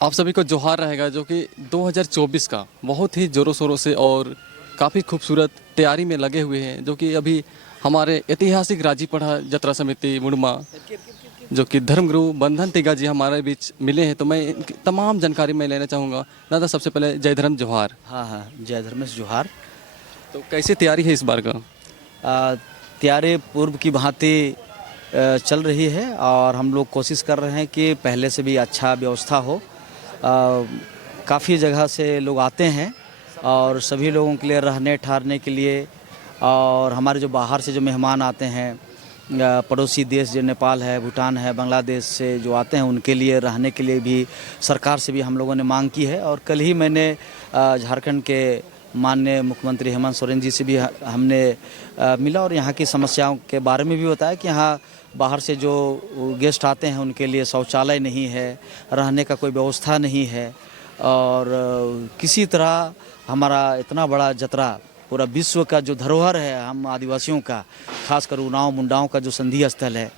आप सभी को जोहार रहेगा जो कि 2024 का बहुत ही ज़ोरों शोरों से और काफ़ी खूबसूरत तैयारी में लगे हुए हैं, जो कि अभी हमारे ऐतिहासिक राजीपड़ा जतरा समिति मुड़मा जो कि धर्मगुरु बंधन तिगा जी हमारे बीच मिले हैं। तो मैं इनकी तमाम जानकारी मैं लेना चाहूँगा। दादा, सबसे पहले जय धर्म जोहार। हाँ हाँ, जय धर्मेश जोहार। तो कैसी तैयारी है इस बार का? तैयारी पूर्व की भांति चल रही है और हम लोग कोशिश कर रहे हैं कि पहले से भी अच्छा व्यवस्था हो। काफ़ी जगह से लोग आते हैं और सभी लोगों के लिए रहने ठहरने के लिए, और हमारे जो बाहर से जो मेहमान आते हैं, पड़ोसी देश जो नेपाल है, भूटान है, बांग्लादेश से जो आते हैं, उनके लिए रहने के लिए भी सरकार से भी हम लोगों ने मांग की है। और कल ही मैंने झारखंड के माननीय मुख्यमंत्री हेमंत सोरेन जी से भी हमने मिला और यहाँ की समस्याओं के बारे में भी बताया कि यहाँ बाहर से जो गेस्ट आते हैं उनके लिए शौचालय नहीं है, रहने का कोई व्यवस्था नहीं है, और किसी तरह हमारा इतना बड़ा जतरा पूरा विश्व का जो धरोहर है हम आदिवासियों का, खासकर उरांव मुंडाओं का जो संधि स्थल है,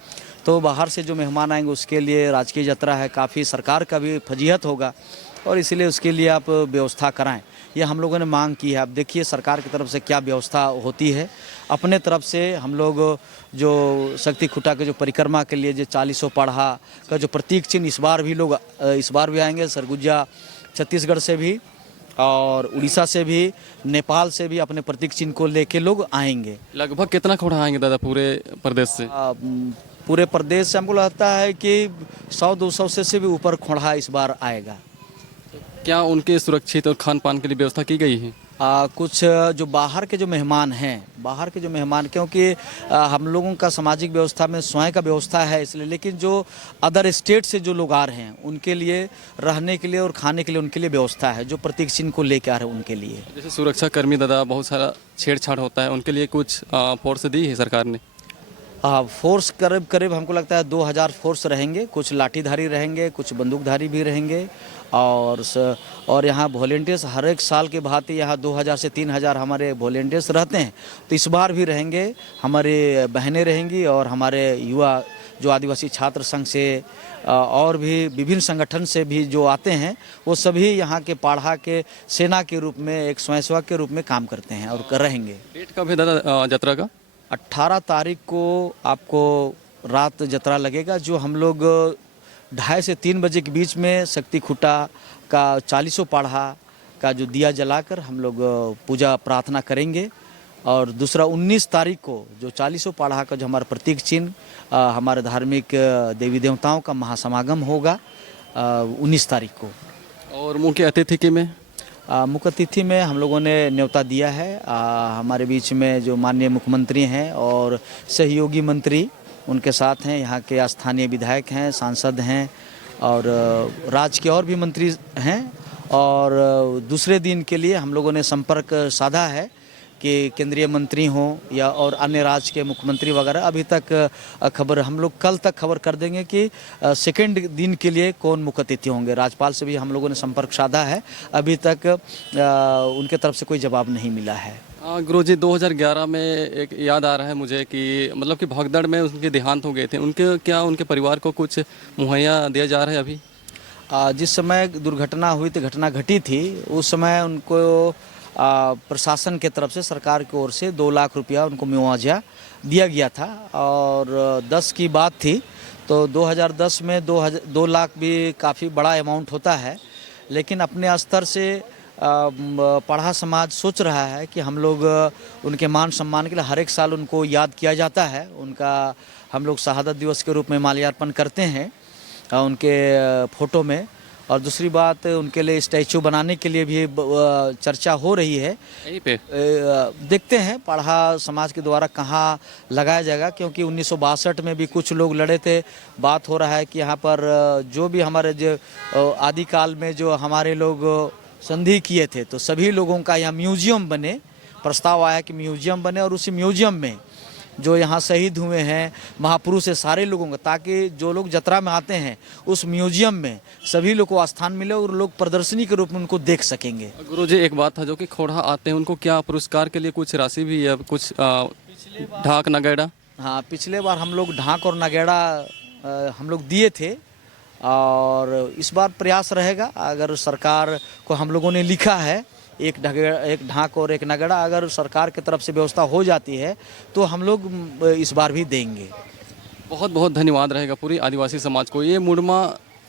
तो बाहर से जो मेहमान आएंगे उसके लिए राजकीय यात्रा है, काफ़ी सरकार का भी फजीहत होगा और इसलिए उसके लिए आप व्यवस्था कराएं, ये हम लोगों ने मांग की है। आप देखिए सरकार की तरफ से क्या व्यवस्था होती है। अपने तरफ से हम लोग जो शक्ति खुटा के जो परिक्रमा के लिए जो 40 पढ़ा का जो प्रतीक चिन्ह इस बार भी आएंगे, सरगुजा छत्तीसगढ़ से भी और उड़ीसा से भी, नेपाल से भी अपने प्रतीक चिन्ह को लेके लोग आएंगे। लगभग कितना खोड़ा आएंगे दादा पूरे प्रदेश से? पूरे प्रदेश से हमको लगता है कि 100-200 से भी ऊपर खोड़ा इस बार आएगा। क्या उनके सुरक्षित और खान पान के लिए व्यवस्था की गई है? कुछ जो बाहर के जो मेहमान हैं, क्योंकि हम लोगों का सामाजिक व्यवस्था में स्वयं का व्यवस्था है इसलिए, लेकिन जो अदर स्टेट से जो लोग आ रहे हैं उनके लिए रहने के लिए और खाने के लिए उनके लिए व्यवस्था है, जो प्रतीक चिन्ह को लेकर आ रहे हैं उनके लिए। जैसे सुरक्षा कर्मी दादा बहुत सारा छेड़छाड़ होता है, उनके लिए कुछ फोर्स दी है सरकार ने? फोर्स करीब करीब हमको लगता है 2000 फोर्स रहेंगे, कुछ लाठीधारी रहेंगे, कुछ बंदूकधारी भी रहेंगे, और यहाँ वॉलेंटियर्स हर एक साल के भांति यहाँ 2000 से 3000 हमारे वॉलेंटियर्स रहते हैं, तो इस बार भी रहेंगे। हमारे बहनें रहेंगी और हमारे युवा जो आदिवासी छात्र संघ से और भी विभिन्न संगठन से भी जो आते हैं, वो सभी यहाँ के पाढ़ा के सेना के रूप में एक स्वयंसेवक के रूप में काम करते हैं और रहेंगे। डेट कब है दादा यात्रा का? 18 तारीख को आपको रात जतरा लगेगा, जो हम लोग 2:30 से 3 बजे के बीच में शक्ति खुटा का 40 पढ़ा का जो दिया जलाकर हम लोग पूजा प्रार्थना करेंगे। और दूसरा 19 तारीख को जो 40 पढ़ा का जो हमारा प्रतीक चिन्ह हमारे धार्मिक देवी देवताओं का महासमागम होगा 19 तारीख को। और मुख्य अतिथि के में मुख्य अतिथि में हम लोगों ने न्योता दिया है। हमारे बीच में जो माननीय मुख्यमंत्री हैं और सहयोगी मंत्री उनके साथ हैं, यहाँ के स्थानीय विधायक हैं, सांसद हैं और राज्य के और भी मंत्री हैं। और दूसरे दिन के लिए हम लोगों ने संपर्क साधा है कि केंद्रीय मंत्री हों या और अन्य राज्य के मुख्यमंत्री वगैरह, अभी तक खबर हम लोग कल तक खबर कर देंगे कि सेकेंड दिन के लिए कौन मुख्य अतिथि होंगे। राज्यपाल से भी हम लोगों ने संपर्क साधा है, अभी तक उनके तरफ से कोई जवाब नहीं मिला है। गुरुजी 2011 में एक याद आ रहा है मुझे कि मतलब कि भगदड़ में उनके देहांत हो गए थे, उनके परिवार को कुछ मुहैया दिया जा रहा है अभी? जिस समय दुर्घटना हुई थी, घटना घटी थी, उस समय उनको प्रशासन के तरफ से सरकार की ओर से 2 लाख रुपया उनको मुआवजा दिया गया था। और 10 की बात थी तो 2010 में 2 लाख भी काफ़ी बड़ा अमाउंट होता है, लेकिन अपने स्तर से पढ़ा समाज सोच रहा है कि हम लोग उनके मान सम्मान के लिए हर एक साल उनको याद किया जाता है। उनका हम लोग शहादत दिवस के रूप में माल्यार्पण करते हैं उनके फ़ोटो में। और दूसरी बात, उनके लिए स्टैचू बनाने के लिए भी चर्चा हो रही है। यहीं पे देखते हैं पढ़ा समाज के द्वारा कहाँ लगाया जाएगा, क्योंकि 1962 में भी कुछ लोग लड़े थे। बात हो रहा है कि यहाँ पर जो भी हमारे जो आदिकाल में जो हमारे लोग संधि किए थे, तो सभी लोगों का यहाँ म्यूजियम बने, प्रस्ताव आया कि म्यूजियम बने और उसी म्यूजियम में जो यहाँ शहीद हुए हैं महापुरुष है सारे लोगों का, ताकि जो लोग जतरा में आते हैं उस म्यूजियम में सभी लोग को स्थान मिले और लोग प्रदर्शनी के रूप में उनको देख सकेंगे। गुरुजी एक बात था, जो कि खोड़ा आते हैं उनको क्या पुरस्कार के लिए कुछ राशि भी या कुछ ढाक नगेड़ा? हाँ, पिछले बार हम लोग ढाक और नगेड़ा हम लोग दिए थे और इस बार प्रयास रहेगा, अगर सरकार को हम लोगों ने लिखा है एक ढाक और एक नगड़ा, अगर सरकार की तरफ से व्यवस्था हो जाती है तो हम लोग इस बार भी देंगे। बहुत बहुत धन्यवाद रहेगा पूरी आदिवासी समाज को। ये मुंडमा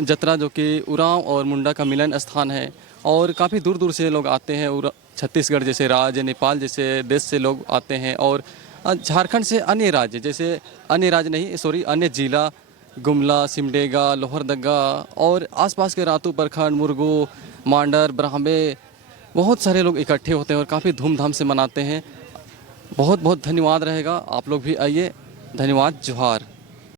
जतरा जो कि उरांव और मुंडा का मिलन स्थान है और काफ़ी दूर दूर से लोग आते हैं। छत्तीसगढ़ जैसे राज्य, नेपाल जैसे देश से लोग आते हैं और झारखंड से अन्य राज्य, जैसे अन्य राज्य नहीं सॉरी अन्य जिला गुमला, सिमडेगा, लोहरदगा और आसपास के रातू प्रखंड, मुरगू, मांडर, ब्राह्मे, बहुत सारे लोग इकट्ठे होते हैं और काफ़ी धूमधाम से मनाते हैं। बहुत बहुत धन्यवाद रहेगा। आप लोग भी आइए। धन्यवाद। जोहार।